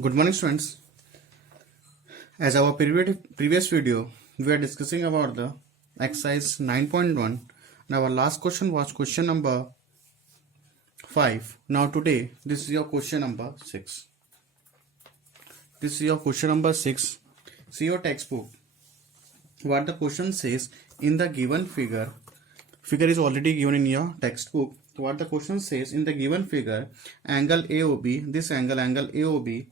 Good morning, students. As our previous video, we are discussing about the exercise 9.1, and our last question was question number 5. Now today, this is your question number 6. This is your question number 6. See your textbook. What the question says in the given figure is already given in your textbook. What the question says in the given figure, angle AOB, this angle AOB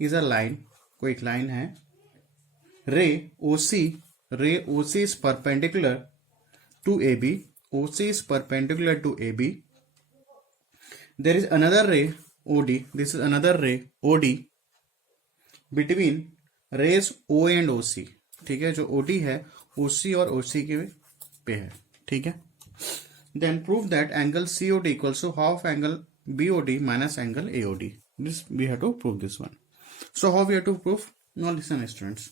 is a line, कोई एक line है. ray OC is perpendicular to AB. OC is perpendicular to AB. There is another ray OD. This is another ray OD between rays O and OC. ठीक है, जो OD है OC और OC के पे है. ठीक है. Then prove that angle COD equals to half angle BOD minus angle AOD. This we have to prove this one. So how we have to prove? Now listen students.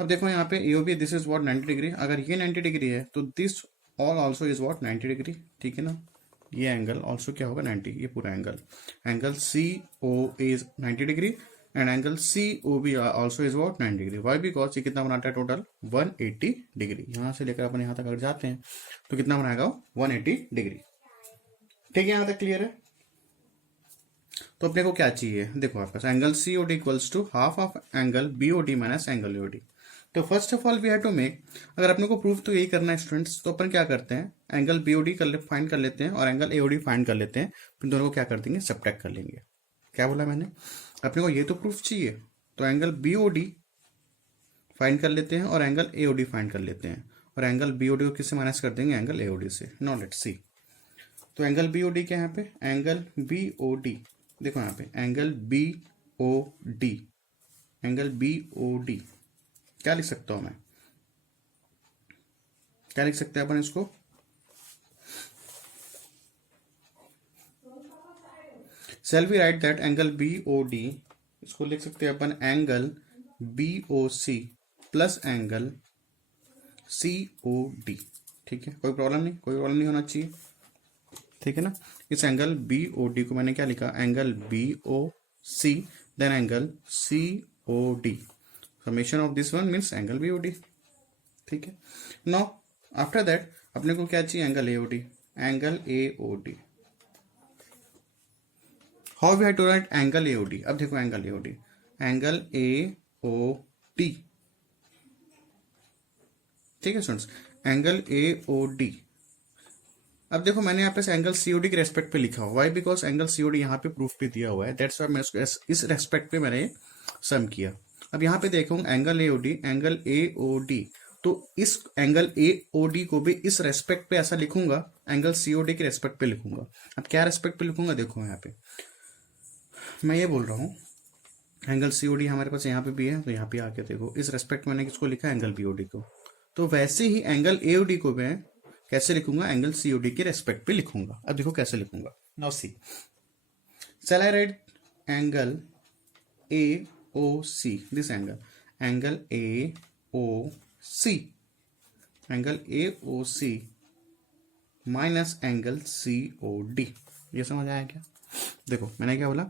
अब देखो यहाँ पे AOB this is what 90 degree. अगर ये 90 degree है तो this all also is what 90 degree. ठीक है ना. ये एंगल also क्या होगा 90. ये पूरा angle CO is 90 degree and angle COB also is what 90 degree. Why? Because ये कितना बनाता है टोटल 180 डिग्री. यहाँ से लेकर अपन यहाँ तक अगर जाते हैं तो कितना बनाएगा 180 डिग्री. ठीक है, यहाँ तक क्लियर है. तो अपने को क्या चाहिए, देखो आपके पास angle COD equals to half of angle BOD minus angle AOD. तो first of all we have to make, अगर अपने को प्रूफ तो यही करना है स्टूडेंट्स, तो अपन क्या करते हैं एंगल BOD फाइंड कर लेते हैं और एंगल AOD फाइंड कर लेते हैं. फिर दोनों को क्या कर देंगे, सब्ट्रैक्ट कर लेंगे. क्या बोला मैंने, अपने को ये तो प्रूफ चाहिए, तो एंगल BOD फाइंड कर लेते हैं और एंगल AOD फाइंड कर लेते हैं और एंगल BOD को किससे माइनस कर देंगे, एंगल AOD से. Now let's see. तो एंगल BOD क्या है यहाँ पे, एंगल BOD देखो यहाँ पे एंगल BOD क्या लिख सकता हूं मैं, क्या लिख सकते हैं अपन इसको, shall we write that angle BOD, इसको लिख सकते हैं अपन angle BOC plus angle COD. ठीक है, कोई प्रॉब्लम नहीं होना चाहिए. ठीक है ना. इस एंगल BOD को मैंने क्या लिखा, angle BOC then angle COD. Summation of this one means angle BOD. ठीक है. नाउ आफ्टर दैट अपने को क्या चाहिए, angle AOD. How we have to write angle AOD. अब देखो एंगल AOD ठीक है स्टूडेंट्स, एंगल AOD. अब देखो मैंने यहाँ पे एंगल COD के रेस्पेक्ट पे लिखा हुआ है, बिकॉज एंगल COD यहाँ पे प्रूफ पे दिया हुआ है. दैट्स व्हाई मैं इसको इस रेस्पेक्ट पे मैंने सम किया. अब यहाँ पे देखो एंगल AOD, तो इस एंगल AOD को भी इस रेस्पेक्ट पे ऐसा लिखूंगा, एंगल COD के रेस्पेक्ट पे लिखूंगा. अब क्या रेस्पेक्ट पे लिखूंगा, देखो यहाँ पे मैं ये बोल रहा हूँ एंगल COD हमारे पास यहाँ पे भी है, तो यहाँ पे आके देखो इस रेस्पेक्ट में मैंने किसको लिखा, एंगल BOD को. तो वैसे ही एंगल AOD को मैं कैसे लिखूंगा, एंगल COD के रेस्पेक्ट पे लिखूंगा. अब देखो कैसे लिखूंगा. Now see, shall I write angle AOC, this angle AOC minus angle COD. ये समझ आया क्या. देखो मैंने क्या बोला,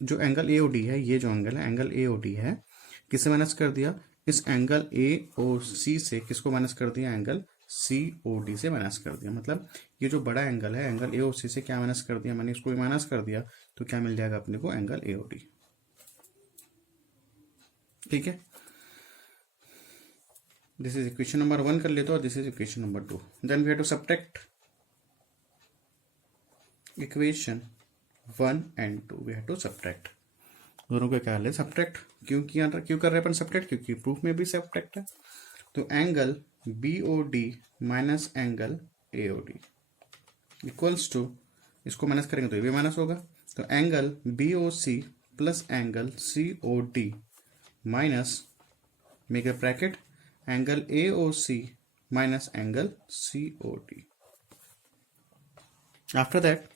जो एंगल AOD है, ये जो एंगल है एंगल AOD है, किससे माइनस कर दिया, इस एंगल AOC से किसको माइनस कर दिया, एंगल COD से माइनस कर दिया. मतलब ये जो बड़ा एंगल है एंगल AOC से क्या माइनस कर दिया, मैंने इसको भी माइनस कर दिया, तो क्या मिल जाएगा अपने को, एंगल AOD. ठीक है. दिस इज इक्वेशन नंबर 1 कर लेते हो और this is equation number 2. Then we have to subtract equation 1 and 2. We have to subtract दोनों को क्या है, सब्ट्रैक्ट. क्यों कर रहे हैं अपन सब्ट्रैक्ट, क्योंकि प्रूफ में भी सब्ट्रैक्ट है. तो angle BOD minus angle AOD equals to, इसको माइनस करेंगे तो ये भी माइनस होगा, तो angle BOC plus angle COD minus make a bracket angle AOC minus angle COD. After that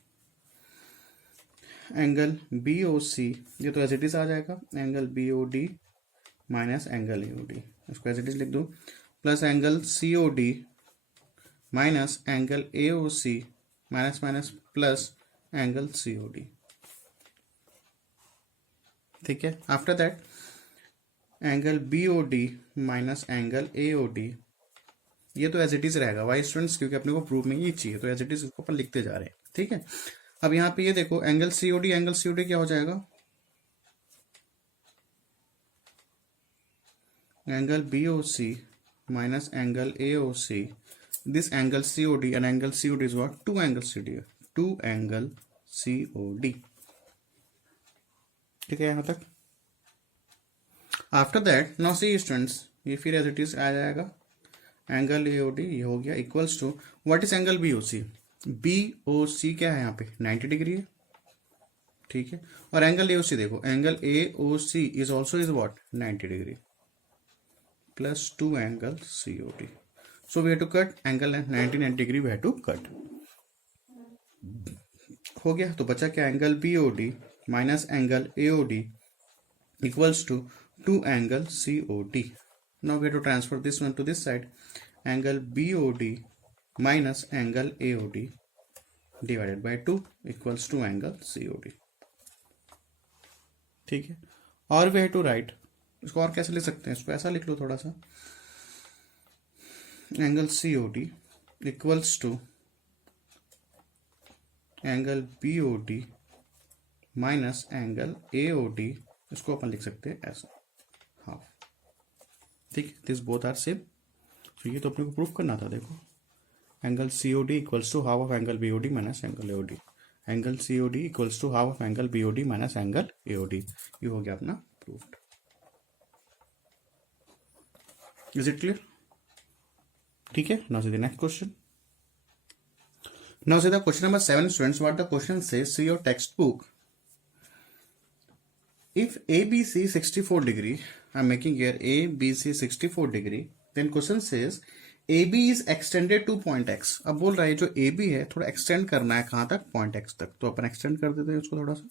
angle BOC, ये तो एज इट इज आ जाएगा, angle BOD minus angle AOD, इसको एज इट इज लिख दो, plus angle COD minus angle AOC minus plus angle COD. ठीक है। After that angle B O D minus angle A O D, ये तो as it is रहेगा। Why students, क्योंकि अपने को प्रूफ में ये चाहिए तो एज इट इज इसको अपन लिखते जा रहे हैं। ठीक है। अब यहाँ पे ये देखो angle C O D, angle C O D क्या हो जाएगा, angle B O C minus angle A O C, this angle C O D and angle C O D is what, two angle C D, two angle C O D. ठीक है यहां तक। After that now see students, ये फिर as it is आ जाएगा, angle A O D ये हो गया equals to what is angle B O C, B O C क्या है यहाँ पे 90 डिग्री है। ठीक है। और एंगल ए ओ सी देखो, angle A O C is also is what 90 degree plus two angle C O D. So we have to cut angle 90 degree, we have to cut. हो गया। तो बचा क्या, angle B O D minus angle A O D equals to two angle C O D. Now we have to transfer this one to this side. Angle BOD minus angle AOD divided by 2 equals to angle COD. ठीक है। और we have to write, इसको और कैसे लिख सकते हैं, इसको ऐसा लिख लो थोड़ा सा, angle COD equals to angle BOD minus angle AOD, इसको अपन लिख सकते हैं ऐसा, हाफ। ठीक है। This both are same. तो ये तो अपने को प्रूफ करना था। देखो angle C O D equals to half of angle B O D minus angle A O D, angle C O D equals to half of angle B O D minus angle A O D. ये हो गया अपना proofed. Is it clear? ठीक है। Now see the next question. Now see the question number 7 students, what the question says, see your text book. If ABC 64 degree, I'm making here ABC 64 degree, then question says AB is extended to point X. अब बोल रहा है जो AB है थोड़ा extend करना है, कहां तक, पॉइंट X तक। तो अपन एक्सटेंड कर देते हैं उसको थोड़ा सा।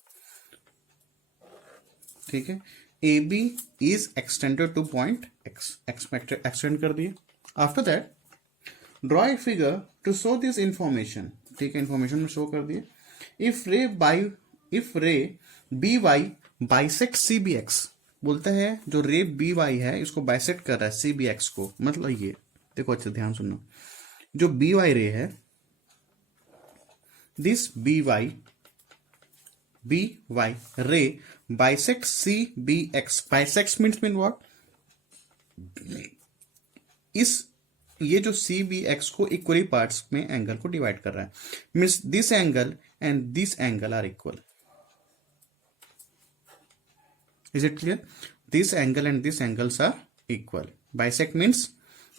ठीक है। AB is extended to point X, extend कर दिए। After that draw a figure to show this information. ठीक है, इंफॉर्मेशन में शो कर दिए। If ray B Y bisect C B X, बोलता है जो रे बी वाई है इसको बाइसेक्ट कर रहा है सी बी एक्स को। मतलब ये देखो, अच्छे ध्यान सुनना, जो बी वाई रे है, this B Y ray bisect C B X. Bisect mean what, ये जो सी बी एक्स को इक्वली पार्ट्स में एंगल को डिवाइड कर रहा है। Means this angle and this angle are equal. Is it clear? This angle and this angles are equal. Bisect means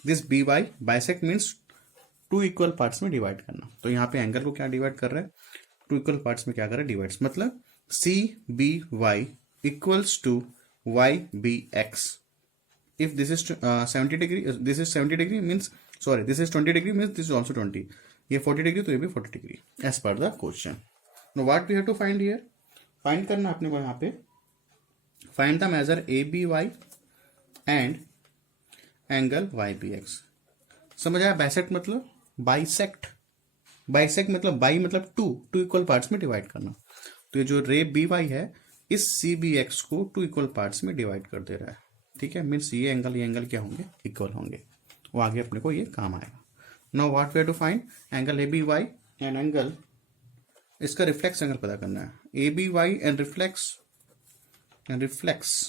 this by bisect means two equal parts में divide करना। तो यहाँ पे एंगल को क्या डिवाइड कर रहा है, टू इक्वल पार्ट्स में क्या कर रहा है, डिवाइड्स। मतलब C B Y equals to Y B X. If this is 70 degree, this is 70 degree means, sorry this is 20 degree means this is also 20। ये 40 डिग्री तो ये भी 40 degree as per the question. Now what we have to find here, find करना अपने को यहाँ पे, find the measure ABY and angle YBX। समझ आया? बाइसेक्ट मतलब बाइसेक्ट, बाइसेक्ट मतलब बाई मतलब टू इक्वल पार्ट्स में डिवाइड करना। तो ये जो रे BY है इस CBX को टू इक्वल पार्ट्स में डिवाइड कर दे रहा है। ठीक है। मीन्स ये एंगल क्या होंगे, इक्वल होंगे। वो आगे अपने को ये काम आएगा। Now what we have to find, angle ABY and angle, इसका रिफ्लेक्स एंगल पता करना है। ABY and reflects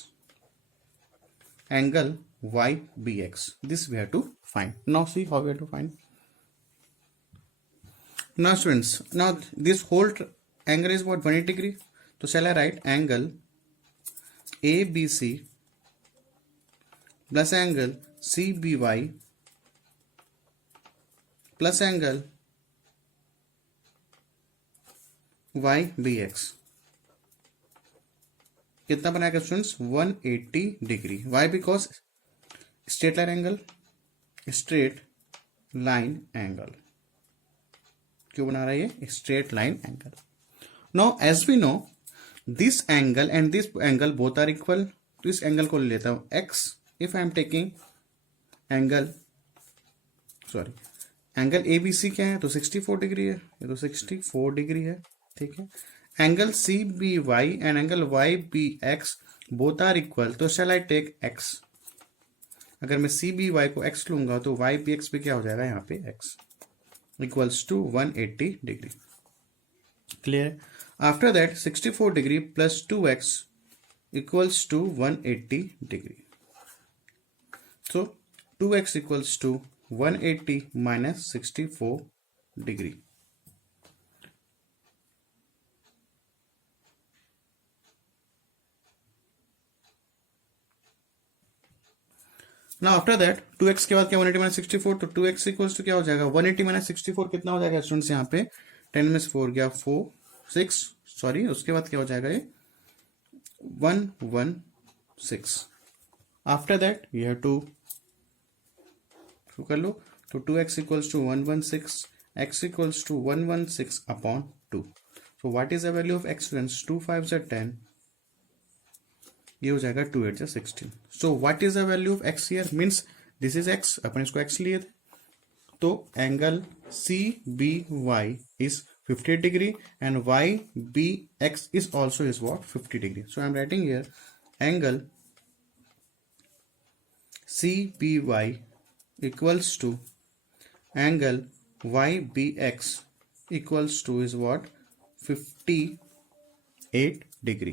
angle YBX. This we have to find. Now see how we have to find. Now students, now this whole angle is what, 180 degree. So shall I write angle ABC plus angle CBY plus angle YBX कितना बनाएगा students, 180 degree. Why, because straight line angle, straight line angle. क्यों बना रहा है ये, straight line angle. Now as we know this angle and this angle both are equal, तो इस angle को ले लेता हूं X. If I am taking angle, sorry angle ABC क्या है, तो 64 डिग्री है, ये तो 64 डिग्री है। ठीक है। Angle C B Y and angle Y B X both are equal, तो शैल आई टेक x। अगर मैं सी बी वाई को x लूंगा तो y पी एक्स पे क्या हो जाएगा, यहाँ पे x equals to 180 degree. Clear? After that 64 degree plus 2x equals to 180 degree. So 2x equals to 180 minus 64 degree. Now after that 2x के बाद क्या 180 minus 64, तो 2x equals to क्या हो जाएगा 180 minus 64 कितना हो जाएगा स्टूडेंट्स, यहाँ पे 10 में से 4 गया 6 सॉरी, उसके बाद क्या हो जाएगा ये 116। After that you have to कर लो, तो 2x equals to 116, x equals to 116 upon 2. So what is the value of x students? 2 5 are 10, ये हो जाएगा 2 8 16. So what is the value of x here? Means this is x, अपन इसको x लिए थे, तो angle CBY is 50 degree and YBX is also is what 50 degree. So I am writing here angle CBY equals to angle YBX equals to is what 58 degree.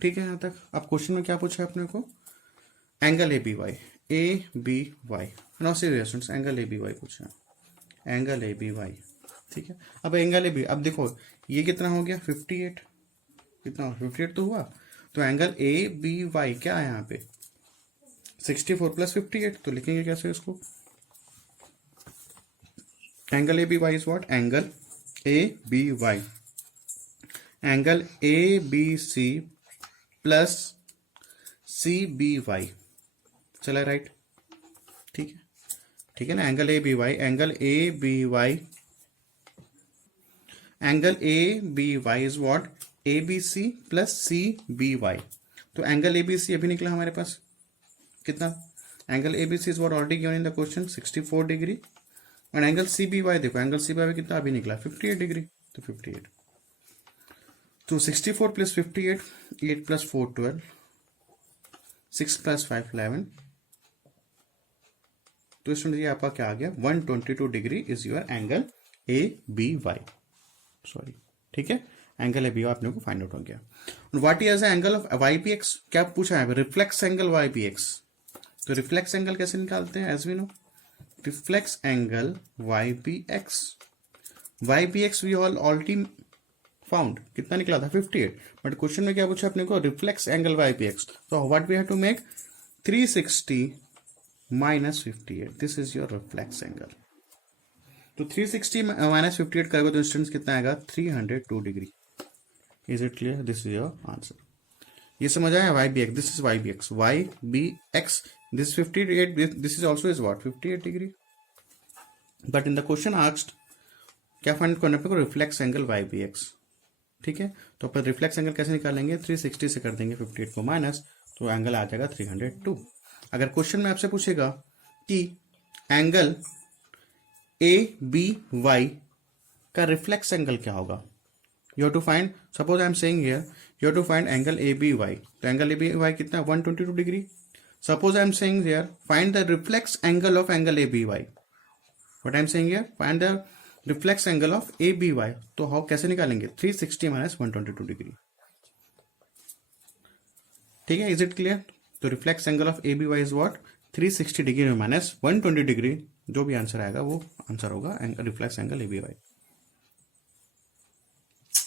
ठीक है, यहां तक। अब question में क्या पूछा है अपने को, angle ABY, ABY no serious angle ABY पूछा, एंगल ABY। ठीक है, अब एंगल AB, अब देखो ये कितना हो गया 58, कितना 58 तो हुआ, तो एंगल ABY क्या है यहाँ पे 64 प्लस 58, तो लिखेंगे कैसे इसको, angle ABY is what, angle ABY, angle ABC plus CBY, चला राइट। ठीक है, ठीक है ना, angle ABY, angle ABY, angle ABY is what ABC plus CBY, तो एंगल ABC अभी निकला हमारे पास कितना, angle ABC is what already given in the question 64 degree, और एंगल CBY देखो, एंगल CBY कितना अभी निकला 58 डिग्री, तो 58, तो 64 प्लस 58, 8 प्लस 4 12, 6 प्लस 5 11, तो इसमें ये आपका क्या आ गया 122 degree is your angle ABY, sorry. ठीक है, एंगल ABY अपने को फाइंड आउट हो गया। What is the angle of YPX, क्या पूछा है, रिफ्लेक्स एंगल YPX, तो रिफ्लेक्स एंगल कैसे निकालते हैं, as we know reflex angle YPX we already found, कितना निकला था 58, बट क्वेश्चन में क्या पूछा अपने को, रिफ्लेक्स एंगल YPX, तो what we have to make 360 minus 58, this is your reflex angle, तो 360 माइनस 58 करोगे तो इंस्टेंस कितना आएगा 302 degree. Is it clear, this is your answer. ये समझ आया, YBX, this is YBX, this 58, this is also is what 58 degree, but in the question asked क्या find करना पड़ेगा, रिफ्लेक्स एंगल YBX। ठीक है, तो अपन रिफ्लेक्स एंगल कैसे निकालेंगे, 360 से कर देंगे 58 को माइनस, तो एंगल आ जाएगा 302। अगर क्वेश्चन में आपसे पूछेगा कि एंगल ABY का रिफ्लेक्स एंगल क्या होगा, you have to find, suppose I am saying here you have to find angle ABY, तो एंगल ABY कितना 122 degree. Suppose I am saying here, find the reflex angle of angle ABY. What I am saying here, find the reflex angle of ABY. तो how कैसे निकालेंगे 360 minus 122 degree. ठीक है, is it clear? तो reflex angle of ABY is what 360 degree minus 120 degree, जो भी answer आएगा वो आंसर होगा reflex angle ABY।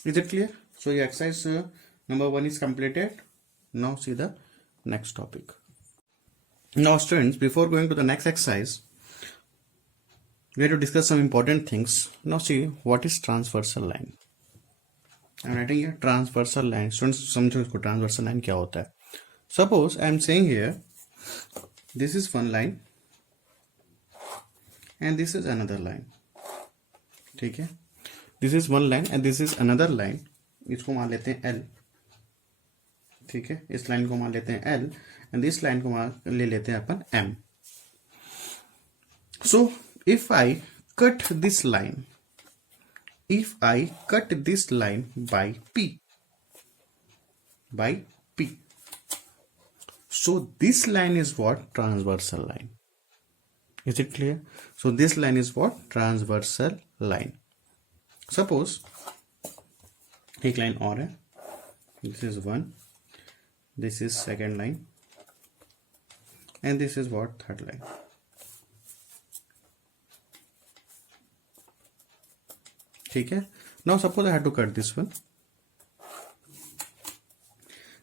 Is it clear? So your exercise number 1 is completed. Now see the next topic. Now students, before going to the next exercise, we have to discuss some important things. Now see, what is transversal line? I am writing here transversal line. Students समझो इसको, transversal line क्या होता है। Suppose I am saying here, this is one line and this is another line. ठीक है, this is one line and this is another line. इसको मान लेते हैं L। ठीक है, इस लाइन को मान लेते हैं L एंड इस लाइन को ले लेते हैं अपन M। So if I cut this line, by P, by P. So this line is what? Transversal line. Is it clear? So this line is what? Transversal line. Suppose एक line और है, this is one, this is second line, and this is what? Third line. ठीक है. Now suppose I had to cut this one.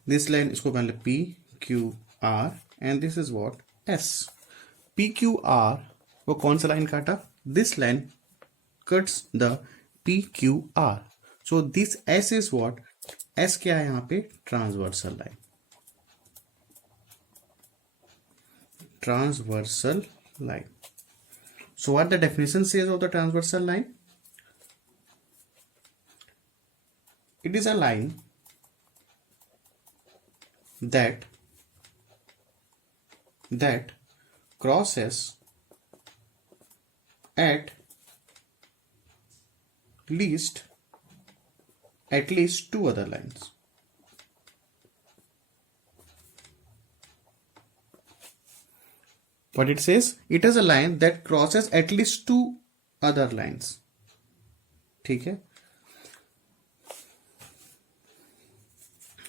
This line इसको मान ले P Q R and this is what? S. P Q R वो कौन सा line काटा? This line cuts the P Q R. So this S is what? S क्या है यहाँ पे? Transversal line. Transversal line. So what the definition says of the transversal line? It is a line that crosses at least two other lines. What it says? It is a line that crosses at least two other lines. ठीक है.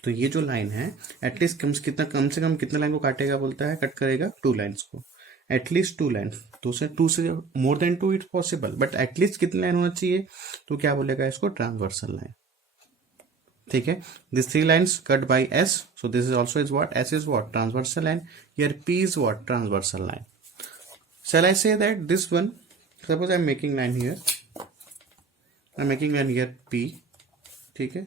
तो ये जो line है at least कम से कम कितने line को काटेगा बोलता है? कट करेगा 2 लाइन्स को. At least 2 line. तो से 2 से more than 2 it's possible, but at least कितनी लाइन होना चाहिए? तो क्या बोलेगा इसको? Transversal line. ठीक है. This 3 lines cut by S, so this is also is what? S is what? Transversal line. Here P is what? Transversal line. Shall I say that this one, suppose I am making line here, P. ठीक है.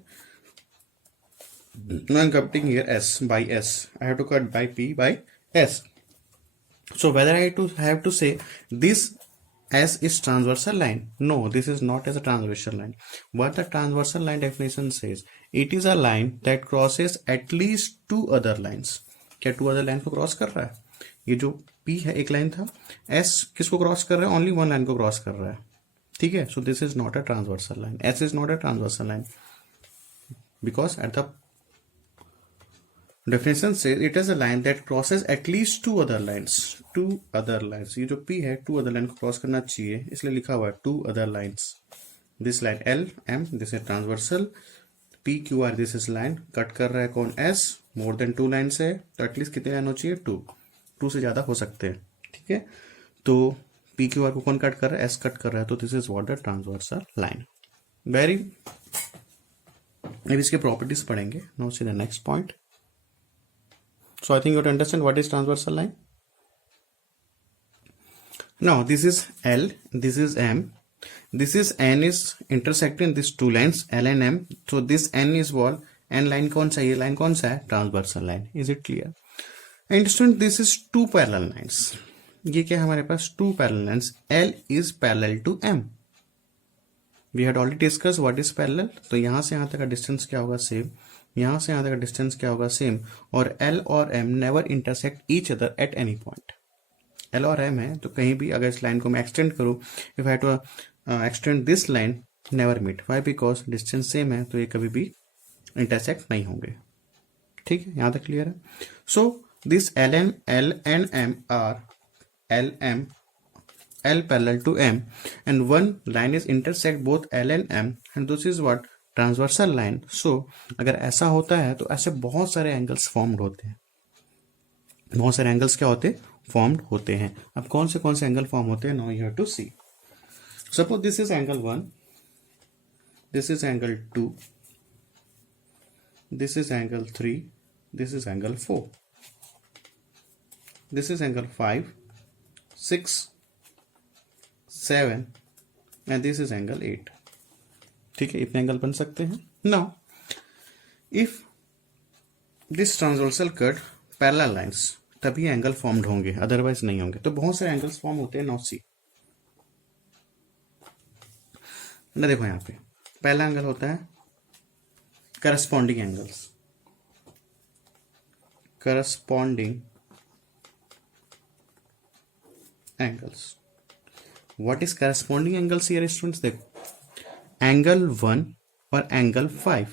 Now I'm cutting here S by S. I have to cut by P by S. So whether I have to say this S is transversal line? No, this is not as a transversal line. What the transversal line definition says? It is a line that crosses at least 2 other lines. क्या 2 other line को cross कर रहा है? ये जो P है एक line था, S किसको क्रॉस कर रहा है? ओनली 1 लाइन को क्रॉस कर रहा है. ठीक है. So this is not a transversal line. S is not a transversal line because at the definition says it is a line that crosses at least 2 other lines. 2 other lines. ये जो P है 2 other line को cross करना चाहिए, इसलिए लिखा हुआ है 2 other lines. This line L M, this is transversal. P Q R, this is line. Cut कर रहा है कौन? S. मोर देन 2 लाइन्स है तो एटलीस्ट कितने लाइन हो चाहिए? 2 से ज्यादा हो सकते हैं. ठीक है. तो P Q R को कौन कट कर रहा है? S कट कर रहा है. तो this is what? The transversal line. Very, अब इसके प्रॉपर्टीज पढ़ेंगे. Now see the next point. So I think you have to understand what is transversal line. Now this is L, this is M, this is N is intersecting these 2 lines L and M. So this N is what? N line कौन सा? ये line कौन सा है? Transversal line. Is it clear? And student, this is 2 parallel lines. ये क्या है हमारे पास? 2 parallel lines. L is parallel to M. We had already discussed what is parallel. तो यहाँ से यहाँ तक का डिस्टेंस क्या होगा? सेम. यहां से यहां तक का डिस्टेंस क्या होगा? सेम. और L और M never intersect each other at any point. L और M है तो कहीं भी अगर इस लाइन को मैं एक्सटेंड करूं, if I to extend this line, never meet. Why? Because distance same है तो ये कभी भी इंटरसेक्ट नहीं होंगे. ठीक है. यहां तक क्लियर है. So this L and M are L parallel to M and one line is intersect both L and M and this is what? Transversal line. So अगर ऐसा होता है तो ऐसे बहुत सारे एंगल्स फॉर्म्ड होते हैं. बहुत सारे एंगल्स क्या होते हैं? फॉर्म्ड होते हैं. अब कौन से एंगल फॉर्म होते हैं? Now you have to see. Suppose this is angle 1, this is angle 2, this is angle 3, this is angle 4, this is angle 5, 6, 7 and this is angle 8. ठीक है. इतने एंगल बन सकते हैं. Now if this transversal cut parallel lines, तभी angle formed होंगे, otherwise नहीं होंगे. तो बहुत सारे एंगल्स फॉर्म होते हैं. नाउ सी, ना देखो यहां पे पहला एंगल होता है corresponding angles. Corresponding angles. What is corresponding angles here students? देखो, एंगल 1 और एंगल 5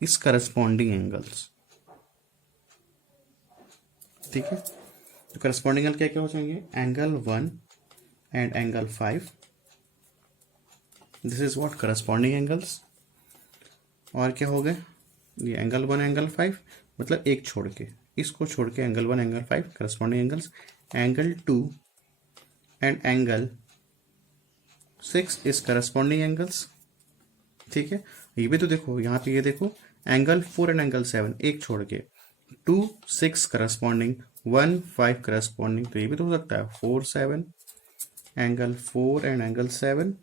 इज करस्पॉन्डिंग एंगल्स. ठीक है, तो करस्पॉन्डिंग एंगल क्या क्या हो जाएंगे, angle 1 and angle 5, this is what corresponding angles. और क्या हो गए, ये एंगल 1 एंगल 5 मतलब एक छोड़ के, इसको छोड़ के angle 1 angle 5 corresponding angles. Angle 2 and angle 6 is corresponding angles. ठीक है, ये भी तो देखो, यहाँ पे ये देखो एंगल 4 एंड एंगल 7 एक छोड़ के, 2 6 करस्पॉन्डिंग, 1 5 करस्पॉन्डिंग, तो ये भी तो हो सकता है 4 7, angle 4 and angle 7,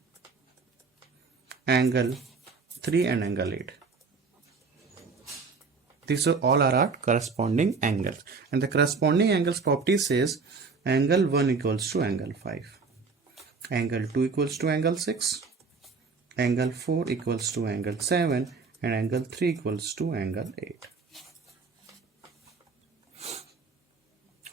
angle 3 and angle 8. These are all are our corresponding angles, and the corresponding angles property says angle 1 equals to angle 5, angle 2 equals to angle 6, angle 4 equals to angle 7, and angle 3 equals to angle 8.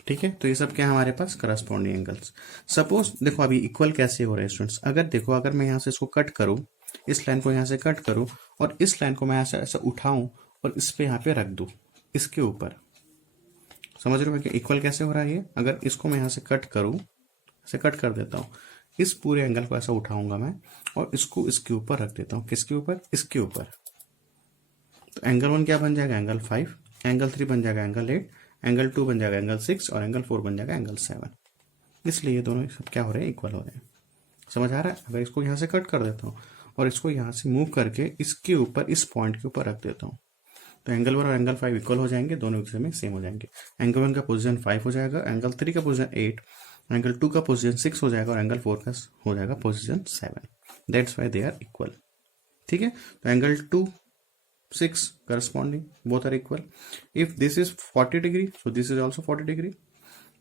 ठीक है, तो ये सब क्या है हमारे पास corresponding angles. Suppose देखो अभी इक्वल कैसे हो रहे हैं स्टूडेंट्स, अगर देखो अगर मैं यहाँ से इसको कट करूँ, इस लाइन को यहाँ से कट करूँ और इस लाइन को मैं ऐसा ऐसा उठाऊं और इस पे यहाँ पे रख दूं इसके ऊपर, समझ रहे हो कि इक्वल कैसे हो रहा है ये। अगर इसको मैं यहाँ से कट करूँ, ऐसे कट कर देता हूँ, इस पूरे एंगल को ऐसा उठाऊंगा मैं और इसको इसके ऊपर रख देता हूँ, किसके ऊपर, इसके ऊपर, तो एंगल 1 क्या बन जाएगा, एंगल 5, एंगल 3 बन जाएगा एंगल 8, एंगल 2 बन जाएगा एंगल 6 और एंगल 4 बन जाएगा एंगल 7। इसलिए ये दोनों सब क्या हो रहे हैं, इक्वल हो रहे हैं। समझ आ रहा है। अगर इसको यहाँ से कट कर देता हूँ और इसको यहाँ से मूव करके इसके ऊपर, इस पॉइंट के ऊपर रख देता हूँ, तो एंगल 1 और एंगल 5 इक्वल हो जाएंगे, दोनों एक दूसरे में सेम हो जाएंगे। एंगल 1 का पोजीशन 5 हो जाएगा, एंगल 3 का पोजीशन 8, एंगल 2 का पोजीशन 6 हो जाएगा और एंगल 4 का हो जाएगा position 7। That's why they are equal. ठीक है, तो angle 2 6 corresponding, both are equal. If this is 40 degree, so this is also 40 degree.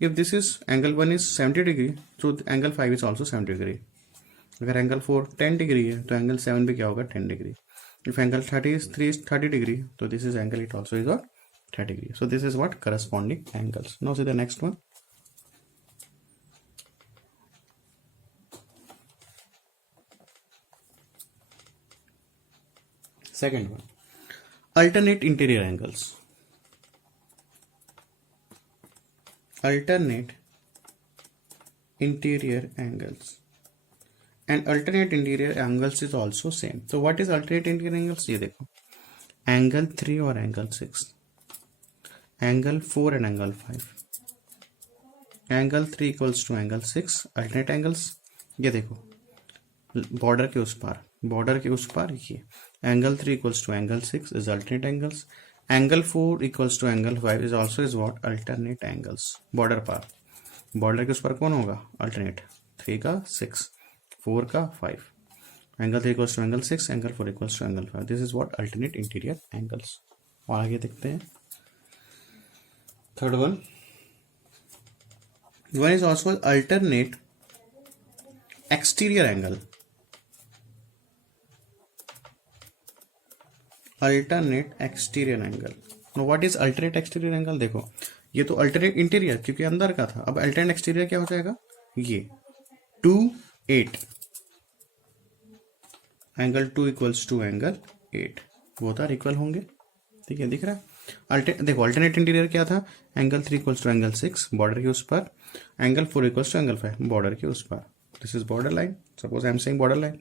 If this is angle 1 is 70 degree, so angle 5 is also 70 degree. अगर angle 4 10 degree है तो angle 7 भी क्या होगा, 10 degree. If angle 3 is 30 degree, तो this is angle 8 also is what, 30 degree. So this is what corresponding angles. Now see the next one. Second one, alternate interior angles. Alternate interior angles, and alternate interior angles is also same. So what is alternate interior angles, ये देखो angle 3 और angle 6, angle 4 and angle 5, angle 3 equals to angle 6, alternate angles. ये देखो border के उस पार, border के उस पार, ये angle 3 equals to angle 6 is alternate angles, angle 4 equals to angle 5 is also is what, alternate angles. Border पार, बॉर्डर के उस पार कौन होगा, अल्टरनेट, 3 का 6, 4 का 5, angle 3 equals to angle 6, angle 4 equals to angle 5, this is what, alternate interior angles. और आगे देखते हैं third one, one is also alternate exterior angle. Alternate exterior angle, what is alternate exterior angle, देखो ये तो alternate interior क्योंकि अंदर का था, अब अल्टरनेट एक्सटीरियर क्या हो जाएगा, ये 2 8, एंगल 2 इक्वल्स टू एंगल 8, वो तो इक्वल होंगे। ठीक है, दिख रहा है। देखो अल्टरनेट इंटीरियर क्या था, angle 3 equals to angle 6 border के उस पर, angle 4 equals to angle 5 border के उस पर, this is border line, suppose I am saying border line.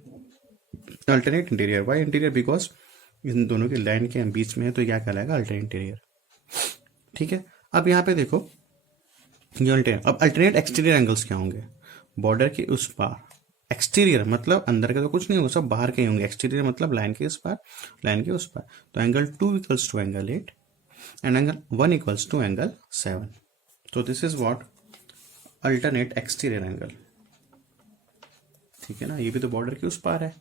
Alternate interior, why interior, because इन दोनों की लाइन के बीच में है, तो क्या कहलाएगा, अल्टरनेट इंटीरियर। ठीक है, अब यहाँ पे देखो ये अल्टरनेट, अब अल्टरनेट एक्सटीरियर एंगल्स क्या होंगे, बॉर्डर के उस पार, एक्सटीरियर मतलब अंदर का तो कुछ नहीं होगा, सब बाहर के ही होंगे, एक्सटीरियर मतलब लाइन के उस पार, लाइन के उस पार, तो angle 2 equals to angle 8 and angle 1 equals to angle 7, तो this is what, alternate exterior angle. ठीक है ना, ये भी तो बॉर्डर के उस पार है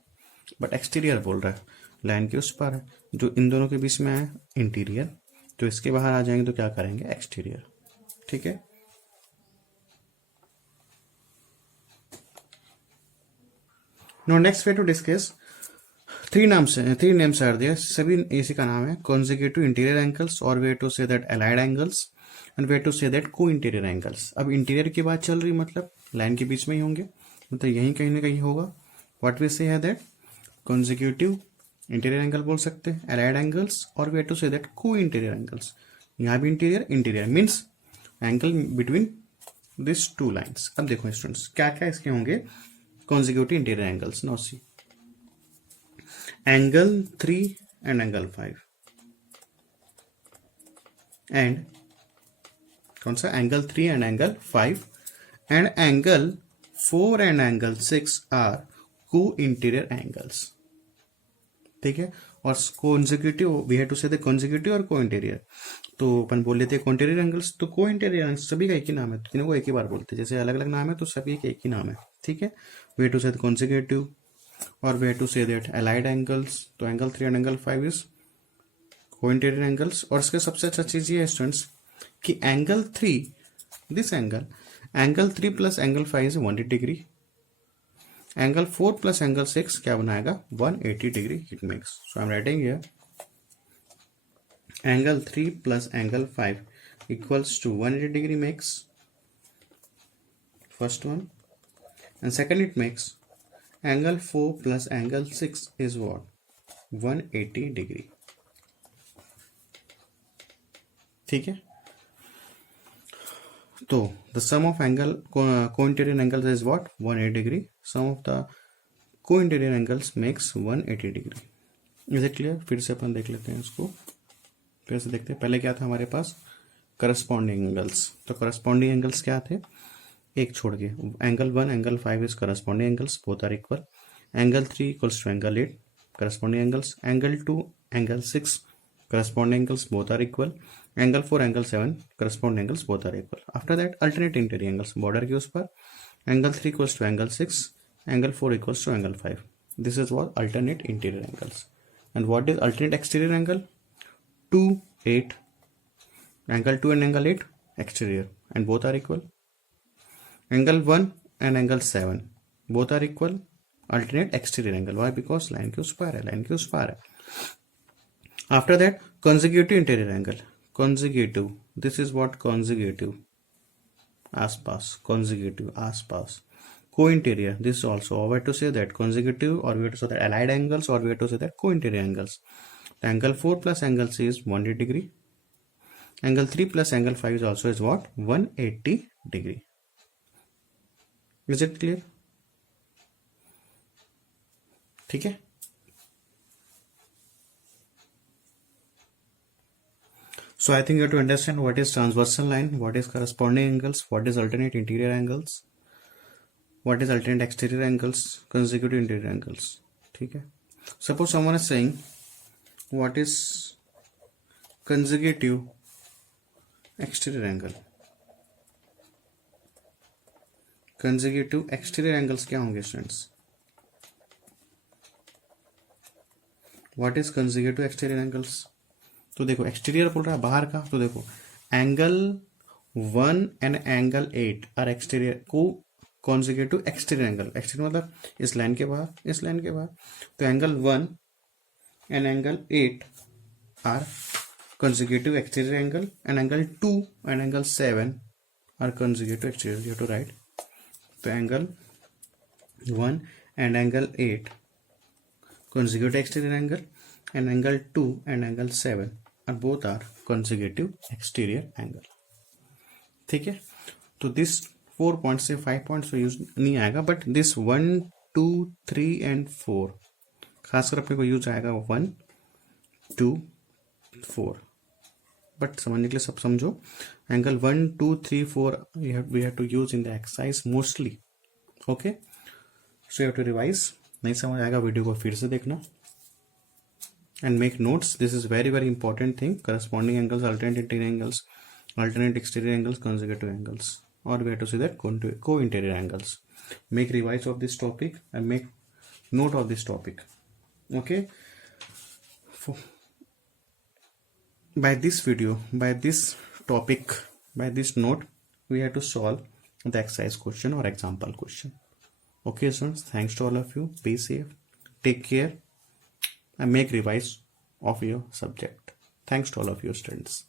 बट एक्सटीरियर बोल रहा है, लाइन के उस पार है, जो इन दोनों के बीच में है इंटीरियर, तो इसके बाहर आ जाएंगे तो क्या करेंगे, एक्सटीरियर। ठीक है, no next we to discuss three names are there, सभी इसी का नाम है कॉन्जिक्यूटिव इंटीरियर एंगल्स, और we to say that allied angles, and we to say that co interior angles. अब इंटीरियर की बात चल रही, मतलब लाइन के बीच में ही होंगे, मतलब यहीं कहीं ना कहीं होगा। व्हाट वी से है दैट कॉन्जिक्यूटिव इंटीरियर एंगल बोल सकते हैं, अलाइड एंगल्स, और we to say that co interior angles. यहाँ भी interior means angle between this two lines. अब देखो स्टूडेंट्स क्या क्या इसके होंगे consecutive interior angles. Now see angle 3 and angle 5 and कौन सा angle 3 and angle 5 and angle 4 and angle 6 are co-interior angles। ठीक है, और consecutive we have to say the consecutive और को इंटीरियर। तो अपन बोल लेते हैं कॉन्टीरियर एंगल्स, तो को इंटीरियर एंगल्स सभी का एक ही नाम है, तो तीनों को एक ही बार बोलते हैं। जैसे अलग अलग नाम है तो सभी के एक ही नाम है। ठीक है, we have to say the consecutive और we have to say that allied angles. तो angle 3 and angle 5 is co interior angles. और इसका सबसे अच्छा चीज ये है स्टूडेंट्स कि angle 3 this angle 3 plus angle 5 is 180 degree. Angle 4 plus angle 6 क्या बनाएगा 180 degree it makes. So I am writing here angle 3 plus angle 5 equals to 180 degree makes first one, and second it makes angle 4 plus angle 6 is what 180 degree. ठीक है, तो the sum of angle co-interior angles is what 180 degree. Sum of the co-interior angles makes 180 degree. Is it clear? फिर से अपन देख लेते हैं इसको, फिर से देखते हैं। पहले क्या था हमारे पास करस्पॉन्डिंग एंगल्स। तो करस्पॉन्डिंग एंगल्स क्या थे, एक छोड़ के angle 1 angle 5 is corresponding angles both are equal. Angle 3 equals to angle 8 corresponding angles. Angle 2 angle 6 corresponding angles both are equal। angle 4 angle 7 corresponding angles both are equal। after that alternate interior angles border के उस पर angle 3 equals to angle 6 angle 4 equals to angle 5। this is what alternate interior angles। and what is alternate exterior angle 2 8 angle 2 and angle 8 exterior and both are equal। angle 1 and angle 7 both are equal alternate exterior angle। why? because line के उस पर है, line के उस पर है। after that consecutive interior angle consecutive this is what consecutive आसपास consecutive आसपास co-interior this is also we have to say that consecutive or we have to say that allied angles or we have to say that co-interior angles। the angle 4 plus angle 6 is 180 degree। angle 3 plus angle 5 is also is what 180 degree। is it clear? ठीक है, so I think you have to understand what is transversal line, what is corresponding angles, what is alternate interior angles, what is alternate exterior angles, consecutive interior angles। ठीक है, suppose someone is saying what is consecutive exterior angle। consecutive exterior angles क्या होंगे students, what is consecutive exterior angles। तो देखो exterior बोल रहा है बाहर का, तो देखो angle 1 and angle 8 are exterior को कॉन्जिक्यूटिव एक्सटीरियर एंगल। एक्सटीरियर मतलब इस लाइन के बाहर, इस लाइन के बाहर। तो angle 1 and angle 8 are consecutive exterior angle and angle 2 and angle 7 are consecutive exterior. You too right, तो angle 1 and angle 8 consecutive exterior angle and angle 2 and angle 7 are both are consecutive exterior angle। ठीक है, तो this 4 point से 5 point से use नहीं आएगा, but this 1 2 3 and 4 खासकर अपने को यूज आएगा 1 2 4। बट समझने के लिए सब समझो, angle 1 2 3 4 we have to use in the exercise mostly. Okay, so you have to revise. नहीं समझ आएगा वीडियो को फिर से देखना and make notes. This is very very important thing. Corresponding angles, alternate interior angles, alternate exterior angles, consecutive angles, or we have to say that co-interior angles। make revise of this topic and make note of this topic। okay, by this video, by this topic, by this note we have to solve the exercise question or example question। okay students, thanks to all of you, be safe, take care and make revise of your subject। thanks to all of you students।